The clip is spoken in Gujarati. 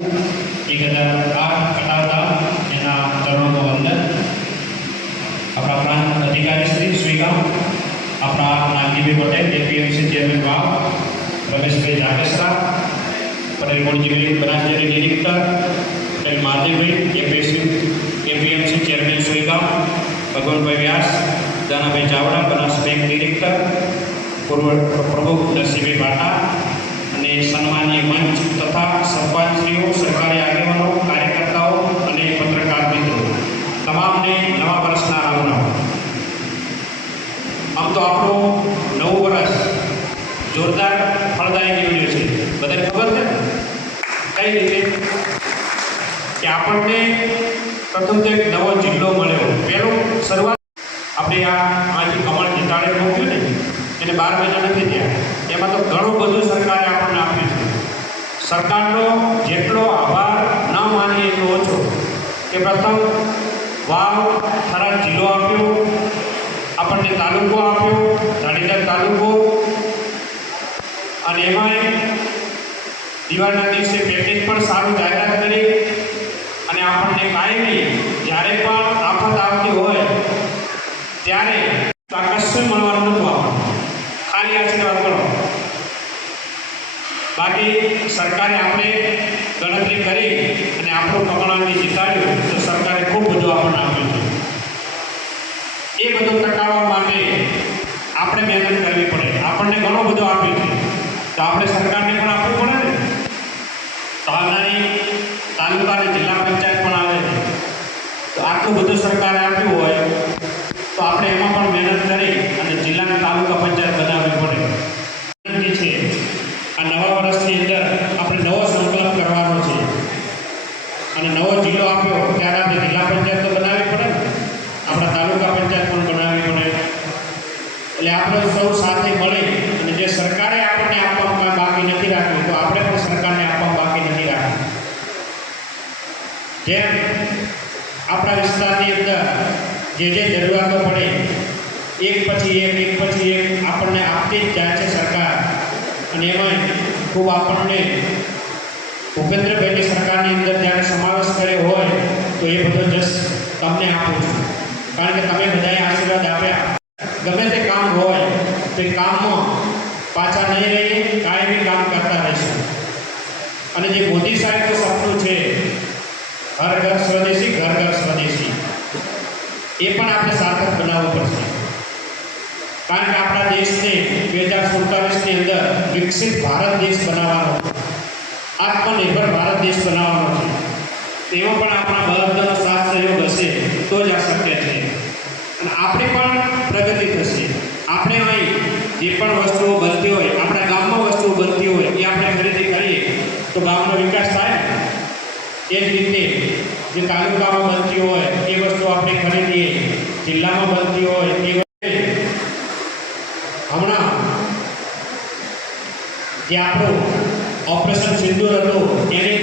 એક હજાર આઠ કટાવતા એના ચરણોનો વંદન આપણા પ્રાંત અધિકારી શ્રી શ્રીગામ આપણા Nanjibhai Patel APMC chairman Vav Rameshbhai Jagesara Patel Morjibhai Banas Dairy director Patel Mahadevbhai APMC APMC chairman શ્રીગામ Bhagwanbhai Vyas Danabhai Chavda Banas bank director પૂર્વ પ્રમુખ નરસિંહભાઈ બાટા સરપંચશ્રીઓ સરકારી આગેવાનો, કાર્યકર્તાઓ અને પત્રકાર મિત્રો. તમામને નવા વર્ષના રામ આમ તો આપણું નવું વર્ષ જોરદાર ફળદાયી નીવડ્યું છે. બધાને ખબર છે? કઈ રીતે? કે આપણને પ્રથમ તો એક નવો જિલ્લો મળ્યો. પહેલો શરૂઆત આપણે આ આજે કમળ જીતાડે મૂક્યું ને, એને બાર મહિના નથી થયા. એમાં તો ઘણું બધું સરકારે આપણને આપ્યું. સરકારનો જેટલો આભાર ન માનીએ એટલો ઓછો. કે પ્રથમ, વાવ થરાદ જિલ્લો આપ્યો, આપણને તાલુકો આપ્યો, જાડેજા તાલુકો. અને એમાંય દિવાળીના દિવસે પેકેજ પણ સારું જાહેરાત કરી. અને આપણને કાયમી જ્યારે પણ આફત આવતી હોય, ત્યારે કશું મળવાનું નહોતું આપણને ખાલી આશીર્વાદ કરો. બાકી સરકારે આપણે ગણતરી કરી અને આપણું કમળાને જીતાડ્યું તો સરકારે ખૂબ બધું આપણને આપ્યું છે. એ બધું ટકાવવા માટે આપણે મહેનત કરવી પડે. આપણને ઘણો બધો આપ્યું છે. તો આપણે સરકારને પણ આપવું પડે ને? તો તાલુકા અને જિલ્લા પંચાયત પણ આવે છે. તો આટલું બધું સરકારે આપ્યું હોય, તો આપણે એમાં પણ મહેનત કરી અને જિલ્લાના તાલુકા પંચાયત બનાવવી પડે. છે, આ નવા વર્ષની અંદર આપણે નવો સંકલ્પ કરવાનો છે. અને નવો જિલ્લો આપ્યો ત્યારે આપણે જિલ્લા પંચાયત તો બનાવવી પડે ને. આપણા તાલુકા પંચાયત પણ બનાવવી પડે. એટલે આપણે સૌ સાથે મળી અને જે સરકારે આપણને આપવામાં બાકી નથી રાખ્યું, તો આપણે પણ સરકારને આપવામાં બાકી નથી રાખ્યું. જેમ આપણા વિસ્તારની અંદર જે જે જરૂરિયાતો પડે, એક પછી એક એક પછી એક આપણને આપતી જ જાય છે સરકાર. અને એમાં ખૂબ આપણને ભૂપેન્દ્રભાઈની સરકારની અંદર જ્યારે સમાવેશ કર્યો હોય તો એ બધો જસ તમને આપું છું. કારણ કે તમે બધાએ આશીર્વાદ આપ્યા. ગમે તે કામ હોય, તે કામમાં પાછા નહીં રહીએ કાયમી કામ કરતા રહીશું. અને જે મોદી સાહેબનું સપનું છે હર ઘર સ્વદેશી, ઘર ઘર સ્વદેશી, એ પણ આપણે સાર્થક બનાવવું પડશે. કારણ કે આપણા દેશને બે હજાર સુડતાલીસની અંદર વિકસિત ભારત દેશ બનાવવાનો આત્મનિર્ભર ભારત દેશ બનાવવાનો છે. તેમાં પણ આપણા બધાનો સાથ સહયોગ હશે તો જ આ શક્ય છે. અને આપણે પણ પ્રગતિ થશે. આપણે અહીં જે પણ વસ્તુઓ બનતી હોય, આપણા ગામમાં વસ્તુઓ બનતી હોય, એ આપણે ખરીદી કરીએ, તો ગામનો વિકાસ થાય. એ જ રીતે જે તાલુકામાં બનતી હોય, એ વસ્તુ આપણે ખરીદીએ. જિલ્લામાં બનતી હોય, એ હમણાં જે આપણું ઓપરેશન સિંદૂર હતું એની